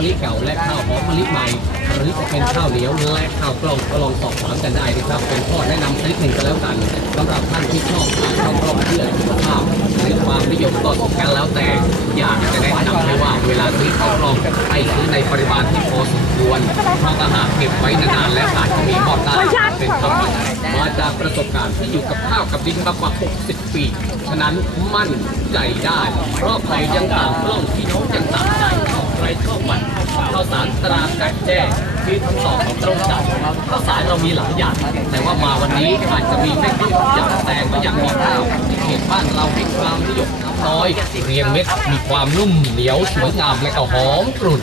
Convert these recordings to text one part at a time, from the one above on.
มะลิเก่าและข้าวหอมมะลิใหม่ หรือจะเป็นข้าวเหนียวและข้าวกล้องก็ลองสอบถามกันได้นะครับเป็นข้อแนะนำชนิดหนึ่งก็แล้วกันสำหรับท่านที่ชอบทานข้าวกล้องเพื่อสุขภาพหรือความนิยมก็กันแล้วแต่อยากจะแนะนำให้ว่าเวลาซื้อข้าวกล้องให้ซื้อในปริมาณที่พอสมควรเพราะถ้าหากเก็บไว้นานๆและอาจจะมีมอดได้เป็นธรรมดามาจากประสบการณ์ที่อยู่กับข้าวกับดินมากว่า 60 ปี ฉะนั้นมั่นใจได้ เพราะใครยังต่างกล้องที่น้องยังต่างใจ ใครชอบมันข้า ข้าวสารตราไก่แจ้คือคำตอบที่ตรงใจข้าวสารเรามีหลายอย่าง แต่ว่ามาวันนี้อาจจะมีไม่ครบอย่างแต่ก็ยังมีข้าวที่เขตบ้านเราให้ความนิยมน้อยเรียงเม็ดมีความนุ่มเหนียวสวยงามและก็หอมกรุ่น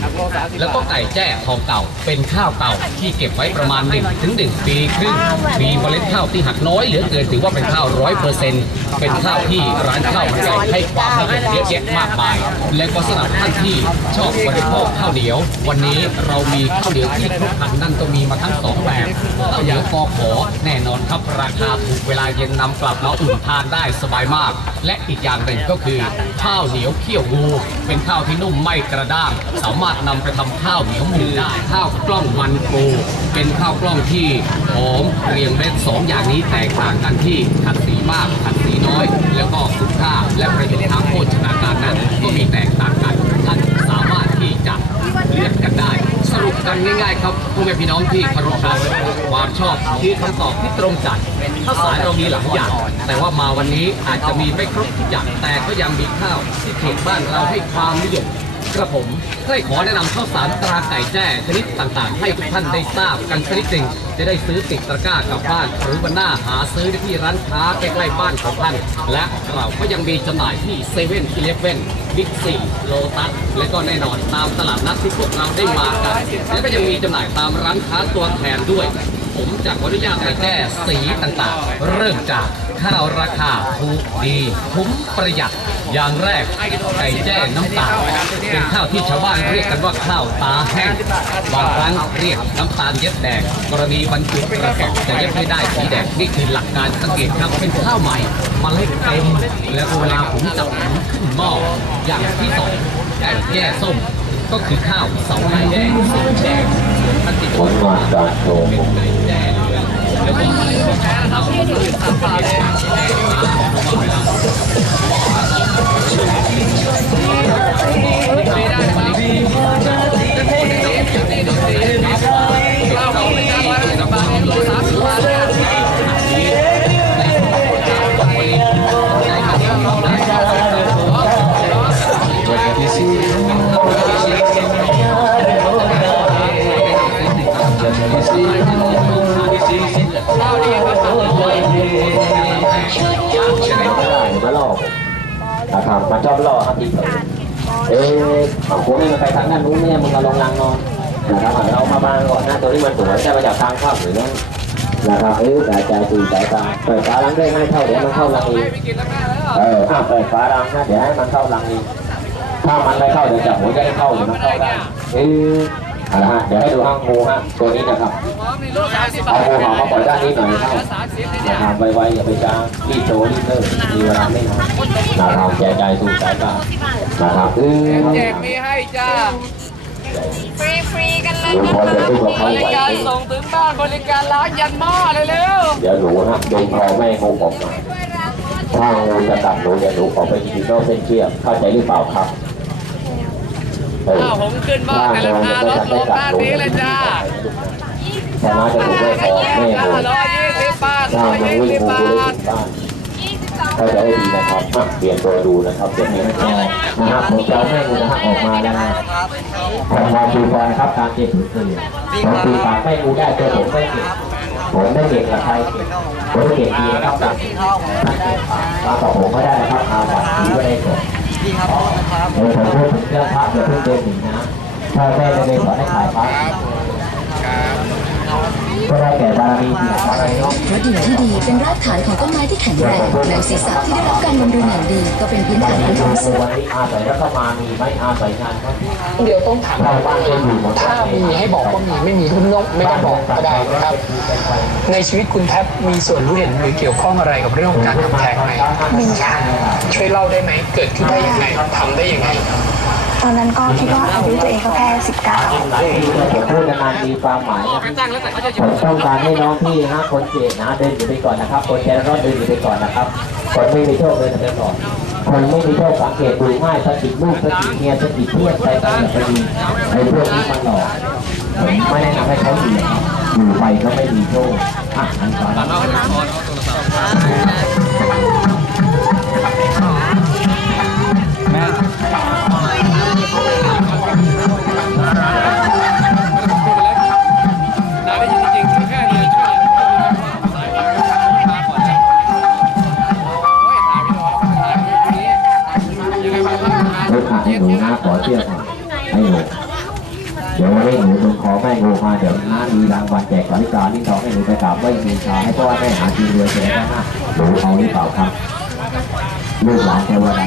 แล้วก็ไก่แจ้ทองเก่า เป็นข้าวเก่าที่เก็บไว้ประมาณ1ถึง1ปีครึ่งมีเมล็ดข้าวที่หักน้อยเหลือเกินถือว่าเป็นข้าวร้อยเปอร์เซ็นต์เป็นข้าวที่ร้านข้าวมันไก่ให้ความนิยมเยอะแยะมากมาย และก็สำหรับท่านที่ชอบบริโภคข้าวเหนียววันนี้เรามีข้าวเหนียวที่ครบครันนั่นก็มีมาทั้งสองแบบข้าวเหนียวกอขอแน่นอนครับราคาถูกเวลาเย็นนำกลับมาอุ่นทานได้สบายมาก และอีกอย่างหนึ่งก็คือข้าวเหนียวเคี่ยวงูเป็นข้าวที่นุ่มไม่กระด้างสามารถนำไปทำข้าวเหนียวหมูได้ข้าวกล้องมันปูเป็นข้าวกล้องที่หอมเรียงเม็ดสองอย่างนี้แตกต่างกันที่ขัดสีมากขัดสีน้อย แล้วก็คุณค่าและประโยชน์ทางโภชนาการนั้นก็มีแตกต่างกันท่านสามารถที่จะเลือกกันได้ สรุป กันง่ายๆครับพ่อแม่พี่น้องที่เคารพรับความชอบคือคำตอบที่ตรงจัดข้าวสารเรามีหลายอย่าง แต่ว่ามาวันนี้อาจจะมีไม่ครบทุกอย่างแต่ก็ยังมีข้าวที่เขตบ้านเราให้ความนิยม กระผมใครขอแนะนำข้าวสารตราไก่แจ้ชนิดต่างๆ ให้ทุกท่านได้ทราบกันชนิดหนึ่งจะได้ซื้อติดตะกร้ากลับบ้าน หรือวันหน้าหาซื้อได้ที่ร้านค้าใกล้ๆบ้านของท่าน และเราก็ยังมีจำหน่ายที่เซเว่นอีเลฟเว่นบิ๊กซีโลตัสและก็แน่นอนตามตลาดนัดที่พวกเราได้มากันและก็ยังมีจำหน่ายตามร้านค้าตัวแทนด้วยผมจะขออนุญาตไปแก้สีต่างๆ เริ่มจากข้าวราคาถูกดีคุ้มประหยัดอย่างแรกไก่แจ้น้ำตาล เป็นข้าวที่ชาวบ้านเรียกกันว่าข้าวตาแห้งบางครั้งเรียกน้ำตาลเย็ดแดงกรณีบรรจุกระสอบจะเย็บไม่ได้สีแดงนี่คือหลักการสังเกตครับเป็นข้าวใหม่เมล็ดเต็มแล้วเวลาผมจับผมขึ้นหม้ออย่างที่สองไก่แย่ส้มก็คือข้าวเสาไก่แดงสีแดงส่วนท่านที่ชอบก็เป็นไก่แจ้เหลืองแล้วก็ข้าวอื่นตาม มาล่อนะครับมาชอบล่อครับที่เอ๊ะผมไม่มาไปทางด้นนู้นเนี่ยมึงมาลงรางนอนนะครับเรามาบางก่อนหน้าตัวนี้มันสวยแต่มาจากทางเข้าหรือนั่นนะครับเอ๊ะสายใจสื่อสายตาเปิดฟ้ารังได้ให้เข้าเดี๋ยวมันเข้ารังเองเออเปิดฟ้ารังนะเดี๋ยวให้มันเข้ารังเอง ถ้ามันไม่เข้าเดี๋ยวจับหัวจะให้เข้าเดี๋ยมันเข้าได้เอ๊ะเอาละฮะเดี๋ยวให้ดูห้างงูฮะตัวนี้นะครับเอางูเห่ามาปล่อยด้านนี้หน่อยนะครับนะครับไวๆอย่าไปจ้ารีบโตรีบเลิกมีเวลาไม่นานนะครับแจกใจสู่สายตานะครับคือแจกมีให้จ้าฟรีฟรีๆกันเลยนะพอจะพูดกับบริการส่งถึงบ้านบริการล้างยันหม้อเลยเร็วเดี๋ยวหนูฮะดงทองแม่งูออกมาถ้างูจะกัดหนูเดี๋ยวหนูออกไปกินนอกเส้นเชือกเข้าใจหรือเปล่าครับ อออ้าวผมขึ้นบ้านในราคาลดลงด้านนี้เลยจ้าชนะจะถูกไม่พอแม่งูร้อยยี่สิบบาทถ้าร้อยมันยี่วิ่งสิบงูบาดูได้ทถึงบ้านเข้าใจให้ดีนะครับอะเปลี่ยนตัวดูนะครับเดี๋ยวนี้นะครับนะครับผมจะเอาแม่งูนะฮะออกมาแล้วนะทำงานดูบอลครับการเก็บผืนเสือผมตีปากแม่งูได้ตัวผมไม่เก่งผมไม่เก่งกับใครเก่งผมเก่งดีนะครับกับท่านเก่งปากปากต่อผมก็ได้นะครับอาบัตถือว่าได้ก่อน เดี๋ยวผมพูดถึงเรื่องพระอย่าเพิ่งเดินหนีนะพ่อแม่ไม่ได้สอนให้ขายพระ ก็ได้แก่บารมีเสียอะไรเนาะเพราะดินที่ดีเป็นรากฐานของต้นไม้ที่แข็งแรงหนังศีรษะที่ได้รับการบำรุงอย่างดีก็เป็นพื้นฐานของธรรมชาติวันนี้อาศัยรัฐบาลมีไหมอาศัยงานครับเดี๋ยวต้องถามวบ้าถ้ามีให้บอกว่ามีไม่มีคุณต้องไม่ต้องบอกก็ได้นะครับ ในชีวิตคุณแทบมีส่วนรู้เห็นหรือเกี่ยวข้องอะไรกับเรื่องของการทำแท้งไหมมีค่ะช่วยเล่าได้ไหมเกิดขึ้นได้ยังไงทำได้ยังไง ตอนนั้นก็คิดว่าอายุตัวเองก็แค่สิบเก้าหลายปีเลยผมพูดนานมีความหมายผมต้องการให้น้องพี่นะคนเจ็บนะเดินอยู่ไปก่อนนะครับ คนแก่รอดเดินอยู่ไปก่อนนะครับ คนไม่มีโชคเดินไปก่อนคนไม่มีโชคสังเกตดูง่ายสติลูกสติเมียสติเพื่อนไปกันอย่าไปดีไอ้พวกนี้มันหลอกผมไม่แนะนำให้เขาอยู่อยู่ไปก็ไม่มีโชคอะอันก่อน เดี๋ยววันนี้หนูมึงขอแม่งูมาเดี๋ยวน้ามีรางวัลแจกสาริกาลิ้นทองให้หนูไปกราบไหว้บูชาให้พ่อแม่หากินรวยเจแล้วนะหนูเอาหรือเปล่าครับลูกหลานเทวดา